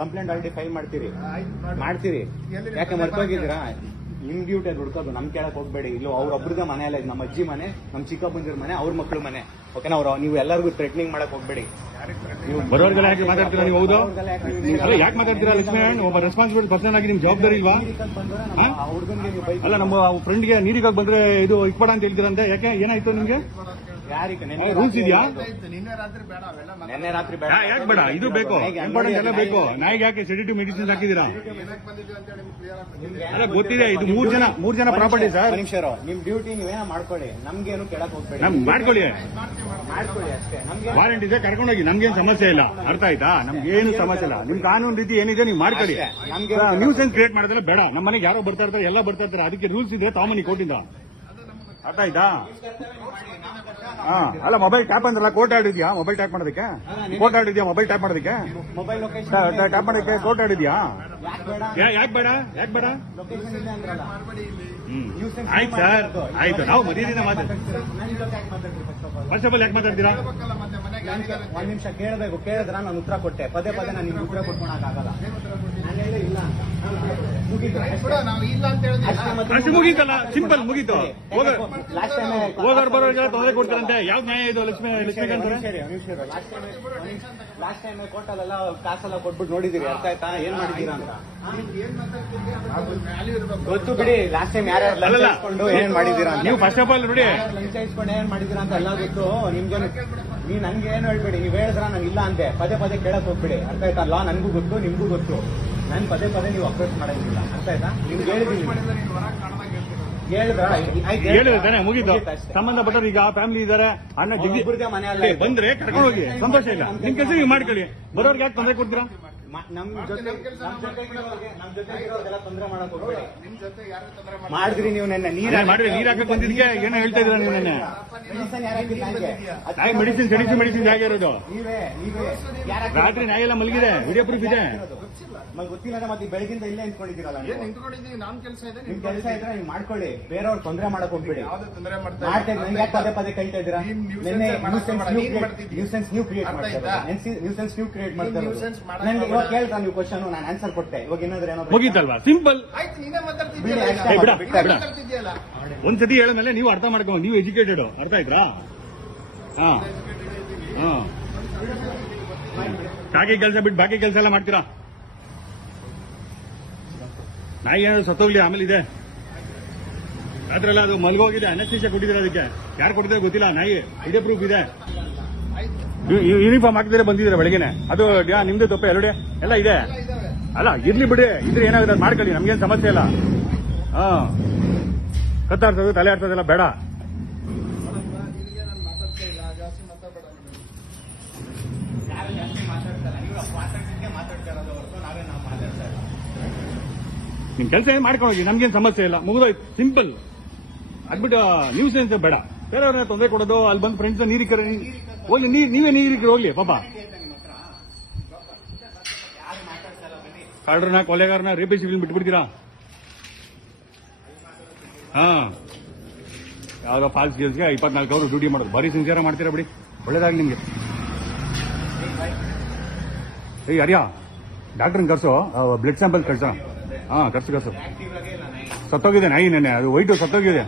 Complaint already file ಮಾಡ್ತೀರಿ. ಮಾಡ್ತೀರಿ. ಯಾಕೆ ನಿಮ್ಮ ಮರ್ತೋಗಿದ್ದೀರಾ? ನಿಮ್ ಡ್ಯೂಟಿ ಅದು ಹುಡ್ಕೋದು ನಮ್ ಕೇಳಕ್ ಹೋಗ್ಬೇಡಿ. ಇಲ್ಲೂ ಅವ್ರೊಬ್ರದ ಮನೆ ಅಲ್ಲ ಇದು ನಮ್ಮ ಅಜ್ಜಿ ಮನೆ ನಮ್ ಚಿಕ್ಕಪ್ಪಂದಿರ ಮನೆ ಅವ್ರ ಮಕ್ಳು ಮನೆ. ಓಕೆನಾ ಅವ್ರ ನೀವು ಎಲ್ಲರಿಗೂ ಥ್ರೆಟ್ನಿಂಗ್ ಮಾಡಕ್ ಹೋಗ್ಬೇಡಿ. ನೀವು ಬರೋರ್ಗೆಲ್ಲ ಯಾಕೆ ಮಾತಾಡ್ತೀರಾ ನೀವು? ಹೌದು. ಅಲ್ಲ ಯಾಕೆ ಮಾತಾಡ್ತೀರಾ ಲಕ್ಷ್ಮೀ ಒಬ್ಬ ರೆಸ್ಪಾನ್ಸಿಬಲ್ ಪರ್ಸನ್ ಆಗಿ ನಿಮ್ ಜವಾಬ್ದಾರಿ ಇಲ್ವಾ? ನೀರಿಗಂತ ನಮ್ಮ ಹಾ? ಆ ಹುಡ್ಗನ್ಗೆ ಬೈಕ್ ಅಲ್ಲ ನಮ್ಮ ಫ್ರೆಂಡ್ಗೆ ನೀರಿಗಾಗಿ ಬಂದ್ರೆ ಇದು ಇಕ್ಬೇಡ ಅಂತ ಹೇಳ್ತೀರಂತೆ. ಯಾಕೆ? ಏನಾಯ್ತು ನಿಮ್ಗೆ? ಇದ್ಯಾ? ನಿನ್ನೆ ರಾತ್ರಿ ಬೇಡ ಅವೆಲ್ಲ ನೆನ್ನೆ ರಾತ್ರಿ ಬೇಡ. ಯಾಕೆ ಬೇಡ? ಇದು ಬೇಕು. ಇಂಪಾರ್ಟೆಂಟ್ ಎಲ್ಲ ಬೇಕು. ನಾಯಿಗೆ ಯಾಕೆ ಸೆಡಿಟಿವ್ ಮೆಡಿಸಿನ್ ಹಾಕಿದೀರಾ. ಅಲ್ಲ ಗೊತ್ತಿದೆ. ಇದು ಮೂರ್ ಜನ ಮೂರ್ ಜನ ಪ್ರಾಪರ್ಟಿ ಸರ್. ಮನುಷ್ಯರು ನಿಮ್ ಡ್ಯೂಟಿ ನೀವೇನ ಮಾಡ್ಕೊಳ್ಳಿ. ನಮ್ಗೇನು ಕೆಳಕ್ ಹೋಗ್ಬೇಡಿ. ನಮ್ ಮಾಡ್ಕೊಳ್ಳಿ. ಮಾಡ್ಕೊಳ್ಳಿ ಅಷ್ಟೇ. ನಮ್ಗೆ ವಾರಂಟ್ ಇದೆ ಕರ್ಕೊಂಡೋಗಿ. ನಮ್ಗೇನು ಸಮಸ್ಯೆ ಇಲ್ಲ? ಅರ್ಥ ಆಯ್ತಾ? ನಮ್ಗೆ ಏನು ಸಮಸ್ಯೆ ಇಲ್ಲ. ನಿಮ್ ಕಾನೂನು ರೀತಿ ಏನಿದೆ ನೀವು ಮಾಡ್ಕೊಳ್ಳಿ. ಅಷ್ಟೇ. ನಮ್ಗೆ ನ್ಯೂಸ್ ಏನ್ ಕ್ರಿಯೇಟ್ ಮಾಡಿದ್ರೆ ಬೇಡ. ನಮ್ಮ ಮನೆಗೆ ಯಾರೋ ಬರ್ತಾ ಇರ್ತಾರೆ ಎಲ್ಲ ಬರ್ತಾ ಇರ್ತಾರೆ. ಅದಕ್ಕೆ ರೂಲ್ಸ್ ಇದೆ ತಾಮನಿ ಕೋರ್ಟಿಂದ. ಅರ್ಥ ಆಯ್ತಾ? ಹಾ ಅಲ್ಲ ಮೊಬೈಲ್ ಟ್ಯಾಪ್ ಅಂದ್ರಲ್ಲ ಕೋರ್ಟ್ ಆಡಿದ್ಯಾ ಮೊಬೈಲ್ ಟ್ಯಾಪ್ ಮಾಡೋದಕ್ಕೆ? ಕೋರ್ಟ್ ಆಡಿದ್ಯಾ ಮೊಬೈಲ್ ಟ್ಯಾಪ್ ಮಾಡೋದಕ್ಕೆ? ಟ್ಯಾಪ್ ಮಾಡೋಕ್ಕೆ ಕೋರ್ಟ್ ಆಡಿದ್ಯಾ ಯಾಕೆ ಬೇಡ? ಯಾಕೆ ಬೇಡ? ಆಯ್ತು ಸರ್. ಆಯ್ತು ನಾವು ಮರ್ಯಾದೆಯಿಂದ ಮಾತಾಡ್ತೀವಿ? ಫಸ್ಟ್ ಆಫ್ ಆಲ್ ಯಾಕೆ ಮಾತಾಡ್ತೀರಾ? ಒಂದ್ ನಿಮಿಷ ಕೇಳಬೇಕು ಕೇಳಿದ್ರ ನಾನು ಉತ್ತರ ಕೊಟ್ಟೆ. ಪದೇ ಪದೇ ನಾನು ನಿಮ್ಗೆ ಉತ್ತರ ಕೊಟ್ಕೊಳಕ್ಕಾಗಲ್ಲ ನಾನು ಇಲ್ಲ ಅಂತ. ಅಷ್ಟೇ ಮುಗೀತಲ್ಲ ಸಿಂಪಲ್ ಮುಗೀತು. ಹೋಗ ಲಾಸ್ಟ್ ಟೈಮ್ ಹೋಗೋರ್ ಬರೋರ್ಗೆಲ್ಲ ತೊಂದರೆ ಕೊಡ್ತಾರಂತೆ ಯಾವ ನ್ಯಾಯ ಇದು? ಲಕ್ಷ್ಮೀ ಲಕ್ಷ್ಮೀಕಾಂತ್? ಲಾಸ್ಟ್ ಟೈಮ್ ಕೋರ್ಟಲ್ಲೆಲ್ಲ ಕಾಸೆಲ್ಲ ಕೊಟ್ಬಿಟ್ಟು ನೋಡಿದೀರಿ ಅರ್ಥ ಆಯ್ತಾ? ಏನ್ ಮಾಡಿದೀರಾ ಅಂತ? ಏನ್ ಮಾತಾಡ್ತಿದ್ವಿ ಅದು ವ್ಯಾಲ್ಯೂ ಇರ್ಬೇಕು. ಗೊತ್ತು ಬಿಡಿ ಲಾಸ್ಟ್ ಟೈಮ್ ಯಾರ್ಯಾರು ಇಸ್ಕೊಂಡು ಏನ್ ಮಾಡಿದೀರಾ ಅಂತ. ನೀವು ಫಸ್ಟ್ ಆಫ್ ಆಲ್ ನೋಡಿ ಲಂಚ ಇಸ್ಕೊಂಡು ಏನ್ ಮಾಡಿದೀರಾ ಅಂತ ಎಲ್ಲ ಗೊತ್ತು. ನಿಮ್ಗೆ ನೀವ್ ನಂಗೆ ಏನು ಹೇಳ್ಬೇಡಿ ನೀವ್ ಹೇಳಿದ್ರ ನಾನು ಇಲ್ಲ ಅಂತೆ. ಪದೇ ಪದೇ ಕೇಳಕ್ ಹೋಗ್ಬೇಡಿ. ಅರ್ಥ ಆಯ್ತಾ? ಲಾ ನನ್ಗೂ ಗೊತ್ತು ನಿಮ್ಗೂ ಗೊತ್ತು. ನನ್ ಪದೇ ಪದೇ ನೀವು ಅಪ್ರೋಚ್ ಮಾಡಂಗಿಲ್ಲ. ಅರ್ಥ ಆಯ್ತಾ ಹೇಳ್ತೀರ ಹೇಳಿದ್ರೆ ಅಷ್ಟೇ. ಸಂಬಂಧಪಟ್ಟರು ಈಗ ಫ್ಯಾಮಿಲಿ ಇದಾರೆ ಅಣ್ಣ ಡಿಗ್ರಿ ಬಂದ್ರೆ ಕರ್ಕೊಂಡು ಹೋಗಿ. ಸಂತೋಷ ಇಲ್ಲ. ನಿಮ್ ಕೆಲಸ ನೀವು ಮಾಡ್ಕೊಳ್ಳಿ. ಬರೋರ್ಗೆ ಯಾಕೆ ತೊಂದರೆ ಕೊಡ್ತೀರಾ? ನಮ್ ಜೊತೆ ನಮ್ ಜೊತೆ ಇರೋರ್ಗೆಲ್ಲ ತೊಂದರೆ ಮಾಡಕ್ ಹೋಗ್ಬೇಡಿ. ಮಾಡಿದ್ರಿ ನೀವು ನೆನ್ನೆ. ನೀರ್ ಮಾಡಿದ್ರೆ ನೀರ್ ಹಾಕಕ್ ಬಂದಿದ್ಗೆ ಏನೋ ಹೇಳ್ತಾ ಇದ್ರ ನೀವು ನೆನ್ನೆ? ಮೆಡಿಸನ್ ಸೆಡಿಸಿ ಮೆಡಿಸಿನ್ ಹೇಗೆ ಇರೋದು? ನೀವೇ ನೀವೇ. ರಾತ್ರಿ ನಾಯಿ ಎಲ್ಲ ಮಲಗಿದೆ. ವಿಡಿಯೋ ಪ್ರೂಫ್ ಇದೆ. ಗೊತ್ತಿಲ್ಲ. ಅಂದ್ರೆ ಮತ್ತೆ ಬೆಳಗಿಂದ ಇಲ್ಲೇ ನಿಂತ್ಕೊಂಡಿದ್ದೀರಲ್ಲ ಏನ್ ನೀವು. ನಿಂತ್ಕೊಂಡಿದ್ದೀವಿ ನಾನ್ ಕೆಲಸ ಇದೆ ನಿಮ್ ನಿಮ್ ಕೆಲಸ ಇದ್ರೆ ನೀವು ಮಾಡ್ಕೊಳ್ಳಿ. ಬೇರೆಯವ್ರು ತೊಂದರೆ ಮಾಡಕ್ ಹೋಗ್ಬೇಡಿ. ಯಾವ್ದು ತೊಂದರೆ ಮಾಡ್ತಾ ಮಾಡ್ತಾ ಇದ್ರೆ ನಂಗೆ ಯಾಕೆ ಪದೇ ಪದೇ ಕೈತಾ ಇದ್ದೀರಾ? ನಿನ್ನೆ ನ್ಯೂಸೆನ್ಸ್ ನೀವು ಕ್ರಿಯೇಟ್ ಅರ್ಥ ಮಾಡ್ತಾ ಆಯ್ತಾ? ನ್ಯೂಸೆನ್ಸ್ ನೀವು ಕ್ರಿಯೇಟ್ ನೀನ್ ಮಾಡ್ತಾ nuisance ನನಗೆ ಇವಾಗ ಹೋಗ್ಬೇಡ. ಕೇಳ್ತಾ ನೀವು ಕ್ವಶನ್ ನಾನು ಆನ್ಸರ್ ಕೊಟ್ಟೆ. ಇವಾಗ ಏನಾದ್ರು ಏನೋ ಸಿಂಪಲ್ ಆಯ್ತು ನೀನೇ ಒಂದ್ಸತಿ ಹೇಳಿದ್ಮೇಲೆ ನೀವು ಅರ್ಥ ಮಾಡ್ಕೊಂಡು ನೀವು ಎಜುಕೇಟೆಡ್ ಅರ್ಥ ಆಯ್ತಾ? ಹಾ. ಹಾ. ಬಾಕಿ ಕೆಲಸ ಬಿಟ್ಟು ಬಾಕಿ ಕೆಲಸ ಎಲ್ಲ ಮಾಡ್ತೀರಾ? ನಾಯಿ ಏನಾದ್ರು ಸತ್ತೋಗ್ಲಿ, ಆಮೇಲೆ ಇದೆ. ರಾತ್ರೆಲ್ಲ ಅದು ಮಲ್ಗೋಗಿದೆ ಅನಸ್ತೀಶ ಕೊಟ್ಟಿದ್ರೆ ಅದಕ್ಕೆ. ಯಾರು ಕೊಟ್ಟಿದ್ರೆ ಗೊತ್ತಿಲ್ಲ ನಾಯಿ. ಇದೇ ಪ್ರೂಫ್ ಇದೆ. ಯೂನಿಫಾರ್ಮ್ ಹಾಕಿದ್ರೆ ಬಂದಿದ್ರೆ ಬೆಳಗ್ಗೆನೆ. ಅದು ನಿಮ್ದು ತಪ್ಪ ಎರಡೇ? ಎಲ್ಲ ಇದೆ. ಅಲ್ಲ, ಇರ್ಲಿ ಬಿಡಿ. ಇದ್ರೆ ಏನಾಗುತ್ತೆ ಅದು ಮಾಡ್ಕೊಳ್ಳಿ, ನಮ್ಗೇನು ಸಮಸ್ಯೆ ಇಲ್ಲ. ಹಾ. ಕತ್ತಾಡ್ಸೋದು ತಲೆ ಆಡ್ತದಲ್ಲ ಬೇಡ. ಮಾತಾಡ್ತಾರೆ? ನಿಮ್ ಕೆಲಸ ಏನ್ ಮಾಡ್ಕೊಂಡು ಹೋಗಿ? ನಮ್ಗೇನ್ ಸಮಸ್ಯೆ ಇಲ್ಲ. ಮುಗಿದೋಯ್ತು. ಸಿಂಪಲ್ ಅದ್ಬಿಟ್ಟು ನ್ಯೂಸ್ ಏನ್ಸ್ ಬೇಡ. ಬೇರೆಯವ್ರನ್ನ ತೊಂದರೆ ಕೊಡೋದು, ಅಲ್ಲಿ ಬಂದು ಫ್ರೆಂಡ್ಸ್ ನೀರಿಗೆ ಹೋಗ್ಲಿ ನೀರ್ ನೀವೇ ನೀರಿಗೆ ಹೋಗ್ಲಿ, ಪಾಪ. ಕಾಡ್ರನ್ನ ಕೊಲೆಗಾರನ ರೇಪಿಸಿ ಬಿಟ್ಬಿಡ್ತೀರಾ? ಹಾ. ಯಾವಾಗ ಫಾಲ್ಸ್ ಗೇಲ್ಸ್ಗೆ ಇಪ್ಪತ್ನಾಲ್ಕು ಅವರು ಡ್ಯೂಟಿ ಮಾಡೋದು. ಬರೀ ಸಿನ್ಸಿಯರ್ ಮಾಡ್ತೀರಾ ಬಿಡಿ? ಒಳ್ಳೇದಾಗ್ಲಿ ನಿಮ್ಗೆ. ಏಯ್, ಅರಿಯಾ. ಡಾಕ್ಟರ್ ಕರ್ಸೋ. ಬ್ಲಡ್ ಸ್ಯಾಂಪಲ್ ಕಳ್ಸೋಣ ಹಾ ನಾಯಿ ಸತ್ತೋಗಿದೆ ನಾಯಿ ನೆನೆ ಅದು ವೈಟು ಸತ್ತೋಗಿದೆ.